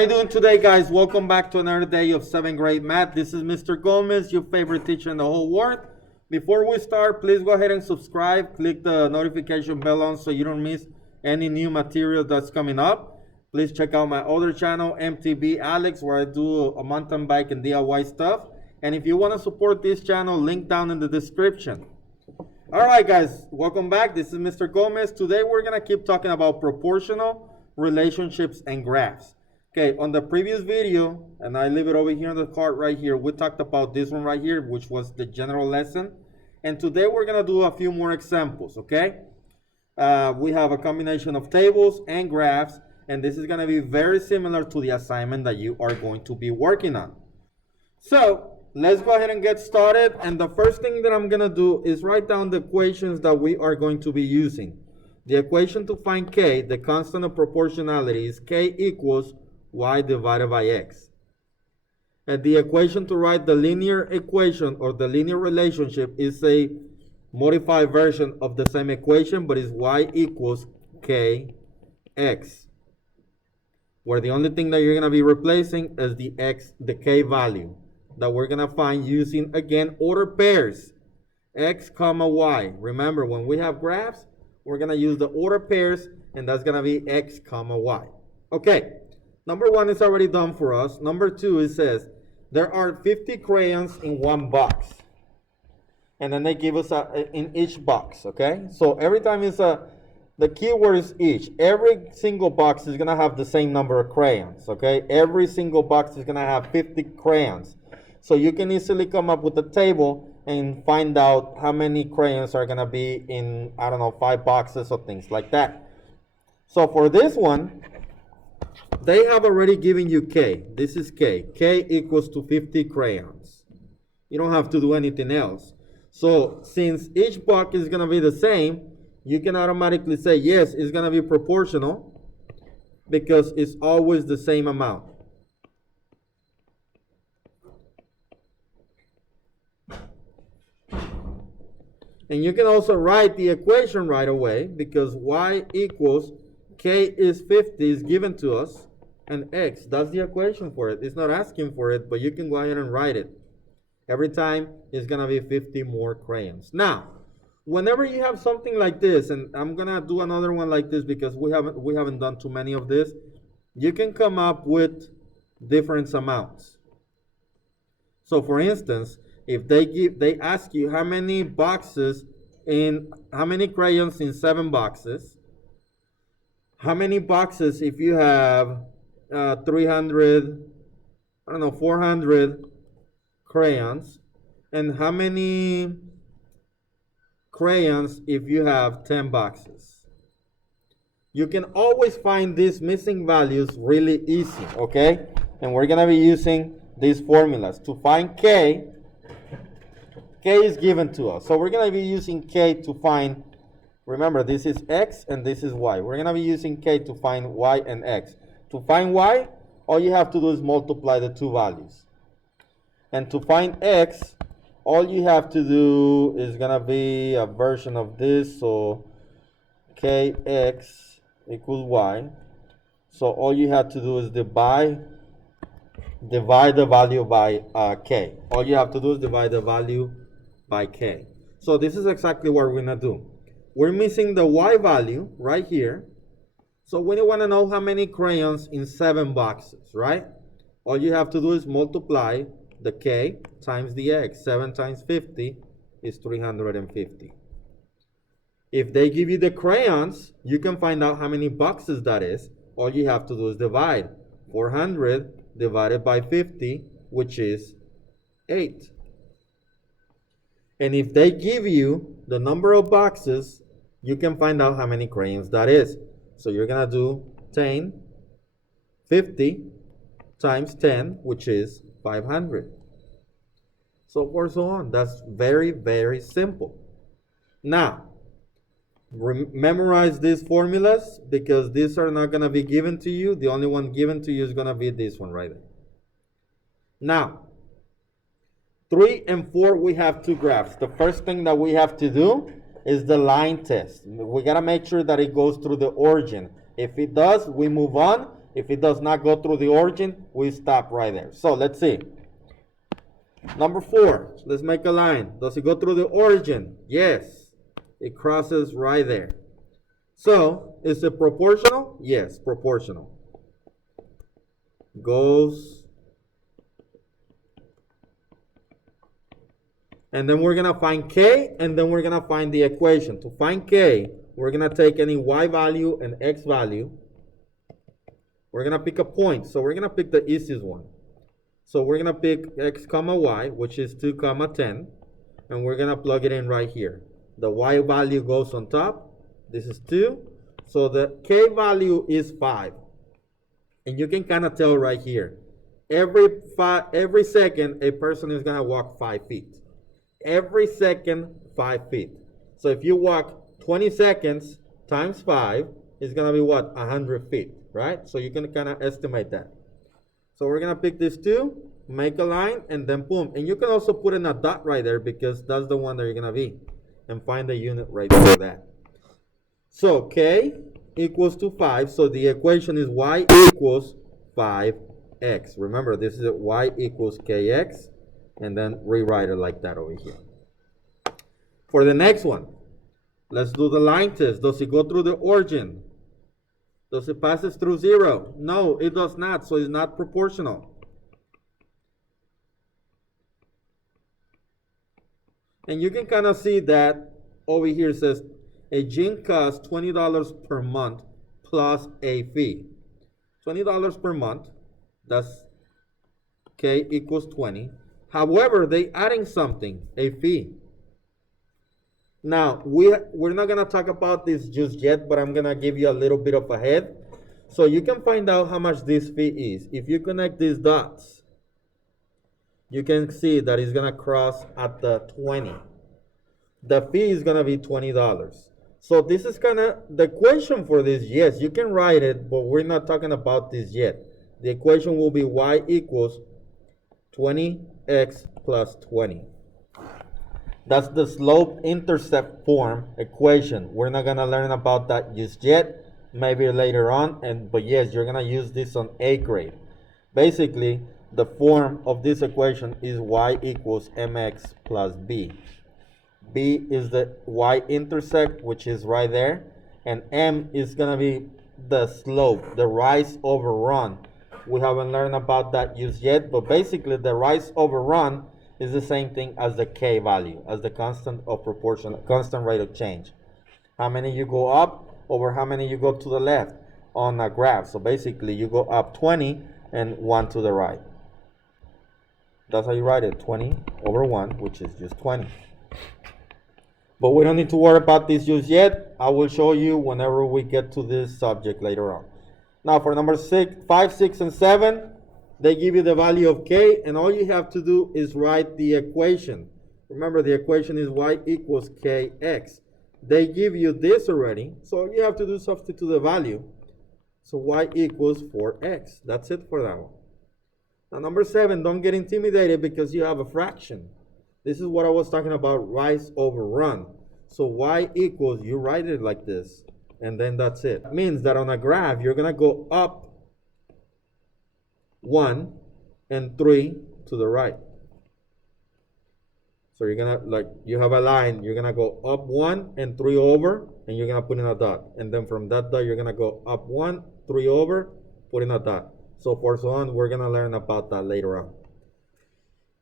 How you doing today, guys? Welcome back to another day of 7th grade math. This is Mr. Gomez, your favorite teacher in the whole world. Before we start, please go ahead and subscribe. Click the notification bell on so you don't miss any new material that's coming up. Please check out my other channel, MTB Alex, where I do a mountain bike and DIY stuff. And if you want to support this channel, link down in the description. All right, guys, welcome back. This is Mr. Gomez. Today we're going to keep talking about proportional relationships and graphs. Okay, on the previous video, and I leave it over here on the card right here, we talked about this one right here, which was the general lesson. And today we're going to do a few more examples, okay? We have a combination of tables and graphs, and this is going to be very similar to the assignment that you are going to be working on. So, let's go ahead and get started. And the first thing that I'm going to do is write down the equations that we are going to be using. The equation to find k, the constant of proportionality, is k equals y divided by x. And the equation to write the linear equation or the linear relationship is a modified version of the same equation, but is y equals kx, where the only thing that you're going to be replacing is the x, the k value that we're going to find using, again, order pairs, x comma y. Remember, when we have graphs, we're going to use the order pairs, and that's going to be x comma y. Okay. Number one is already done for us. Number two, it says there are 50 crayons in one box. And then they give us in each box, okay? So every time the keyword is each. Every single box is going to have the same number of crayons, okay? Every single box is going to have 50 crayons. So you can easily come up with a table and find out how many crayons are going to be in, I don't know, 5 boxes or things like that. So for this one, they have already given you k. This is k. K equals to 50 crayons. You don't have to do anything else. So since each box is going to be the same, you can automatically say, yes, it's going to be proportional because it's always the same amount. And you can also write the equation right away because y equals k is 50 is given to us, and x, that's the equation for it. It's not asking for it, but you can go ahead and write it. Every time it's going to be 50 more crayons. Now, whenever you have something like this, and I'm going to do another one like this because we haven't done too many of this, you can come up with different amounts. So for instance, if they ask you how many crayons in 7 boxes, how many boxes if you have 400 crayons, and how many crayons if you have 10 boxes? You can always find these missing values really easy, okay? And we're going to be using these formulas. To find k is given to us. So we're going to be using k to find. Remember, this is x and this is y. We're going to be using k to find y and x. To find y, all you have to do is multiply the two values. And to find x, all you have to do is going to be a version of this. So kx equals y. So all you have to do is divide the value by k. All you have to do is divide the value by k. So this is exactly what we're going to do. We're missing the y value right here. So we want to know how many crayons in 7 boxes, right? All you have to do is multiply the k times the x. 7 times 50 is 350. If they give you the crayons, you can find out how many boxes that is. All you have to do is divide. 400 divided by 50, which is 8. And if they give you the number of boxes, you can find out how many crayons that is. So you're going to do 50 times 10, which is 500. So forth, so on. That's very, very simple. Now, memorize these formulas because these are not going to be given to you. The only one given to you is going to be this one right there. Now, 3 and 4, we have 2 graphs. The first thing that we have to do is the line test. We got to make sure that it goes through the origin. If it does, we move on. If it does not go through the origin, we stop right there. So let's see. Number 4, let's make a line. Does it go through the origin? Yes. It crosses right there. So, is it proportional? Yes, proportional. Goes. And then we're going to find k, and then we're going to find the equation. To find k, we're going to take any y value and x value. We're going to pick a point. So we're going to pick the easiest one. So we're going to pick x comma y, which is 2 comma 10. And we're going to plug it in right here. The y value goes on top. This is 2. So the k value is 5. And you can kind of tell right here. Every second, a person is going to walk 5 feet. Every second, 5 feet. So if you walk 20 seconds times 5, it's going to be what? 100 feet, right? So you can kind of estimate that. So we're going to pick this 2, make a line, and then boom. And you can also put in a dot right there because that's the one that you're going to be. And find the unit right for that. So k equals to 5. So the equation is y equals 5x. Remember, this is y equals kx. And then rewrite it like that over here. For the next one, let's do the line test. Does it go through the origin? Does it passes through 0? No, it does not. So it's not proportional. And you can kind of see that over here. It says a gym costs $20 per month plus a fee. $20 per month. That's k equals 20. However, they adding something, a fee. Now, we're not going to talk about this just yet, but I'm going to give you a little bit of a head. So you can find out how much this fee is. If you connect these dots, you can see that it's going to cross at the 20. The fee is going to be $20. So this is kind of the equation for this. Yes, you can write it, but we're not talking about this yet. The equation will be y equals 20x plus 20. That's the slope-intercept form equation. We're not going to learn about that just yet. Maybe later on. But yes, you're going to use this on 8th grade. Basically, the form of this equation is y equals mx plus b. B is the y-intercept, which is right there. And m is going to be the slope, the rise over run. We haven't learned about that just yet, but basically the rise over run is the same thing as the k value, as the constant of proportion, constant rate of change. How many you go up over how many you go to the left on a graph. So basically you go up 20 and 1 to the right. That's how you write it, 20 over 1, which is just 20. But we don't need to worry about this just yet. I will show you whenever we get to this subject later on. Now for number 5, 6, and 7, they give you the value of k, and all you have to do is write the equation. Remember, the equation is y equals kx. They give you this already, so all you have to do is substitute the value. So y equals 4x. That's it for that one. Now number 7, don't get intimidated because you have a fraction. This is what I was talking about, rise over run. So y equals, you write it like this. And then that's it. It means that on a graph, you're going to go up 1 and 3 to the right. So you're going to, like, you have a line. You're going to go up 1 and 3 over, and you're going to put in a dot. And then from that dot, you're going to go up 1, 3 over, put in a dot. So forth so on. We're going to learn about that later on.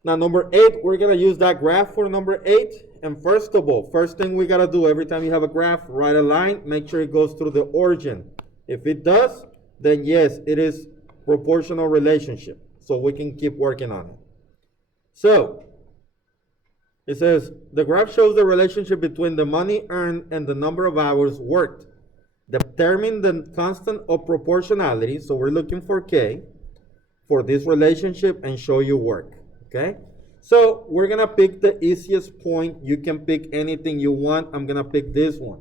Now, number 8, we're going to use that graph for number 8. And first of all, first thing we got to do every time you have a graph, write a line, make sure it goes through the origin. If it does, then yes, it is proportional relationship. So we can keep working on it. So, it says, the graph shows the relationship between the money earned and the number of hours worked. Determine the constant of proportionality. So we're looking for k for this relationship and show you work. Okay, so we're going to pick the easiest point. You can pick anything you want. I'm going to pick this one.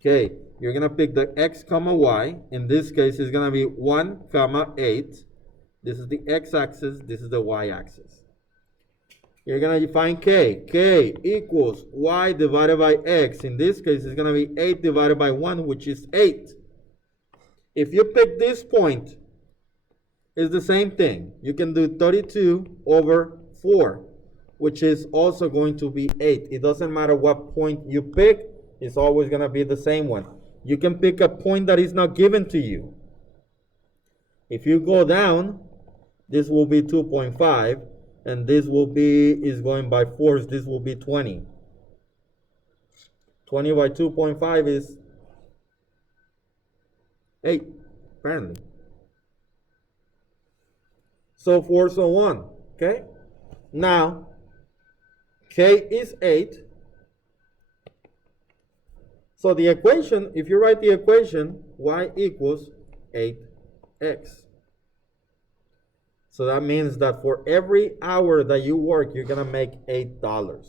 Okay, you're going to pick the x comma y. In this case, it's going to be 1 comma 8. This is the x-axis. This is the y-axis. You're going to find k. K equals y divided by x. In this case, it's going to be 8 divided by 1, which is 8. If you pick this point, it's the same thing. You can do 32 over 4, which is also going to be 8. It doesn't matter what point you pick, it's always going to be the same one. You can pick a point that is not given to you. If you go down, this will be 2.5, and this will be, is going by 4s, this will be 20. 20 by 2.5 is 8, apparently. So forth, so on, okay? Now, K is 8. So the equation, if you write the equation, y equals 8x. So that means that for every hour that you work, you're going to make $8.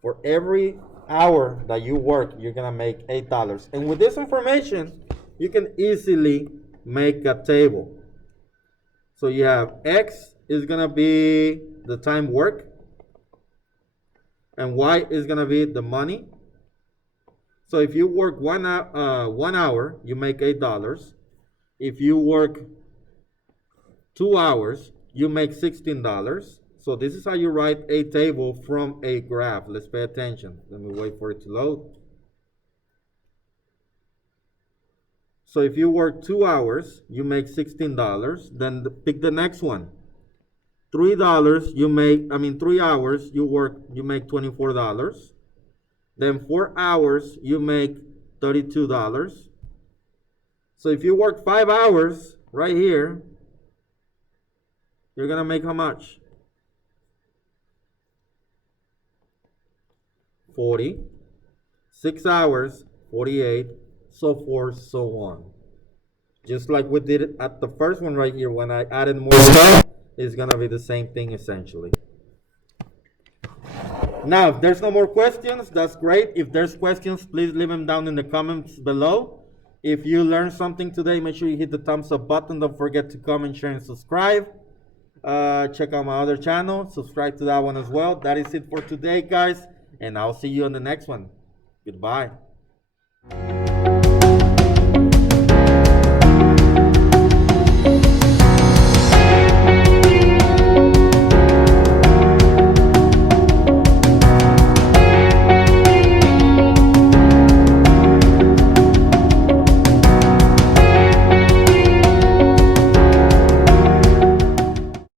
For every hour that you work, you're going to make $8. And with this information, you can easily make a table. So you have X is going to be the time work, and Y is going to be the money. So if you work 1 hour, you make $8. If you work 2 hours, you make $16. So this is how you write a table from a graph. Let's pay attention. Let me wait for it to load. So if you work 2 hours, you make $16. Then pick the next one. $3, you make, 3 hours, you make $24. Then 4 hours, you make $32. So if you work 5 hours right here, you're going to make how much? 40. 6 hours, 48. So forth, so on. Just like we did it at the first one right here, when I added more stuff, it's going to be the same thing essentially. Now, if there's no more questions, that's great. If there's questions, please leave them down in the comments below. If you learned something today, make sure you hit the thumbs up button. Don't forget to comment, share, and subscribe. Check out my other channel. Subscribe to that one as well. That is it for today, guys. And I'll see you on the next one. Goodbye.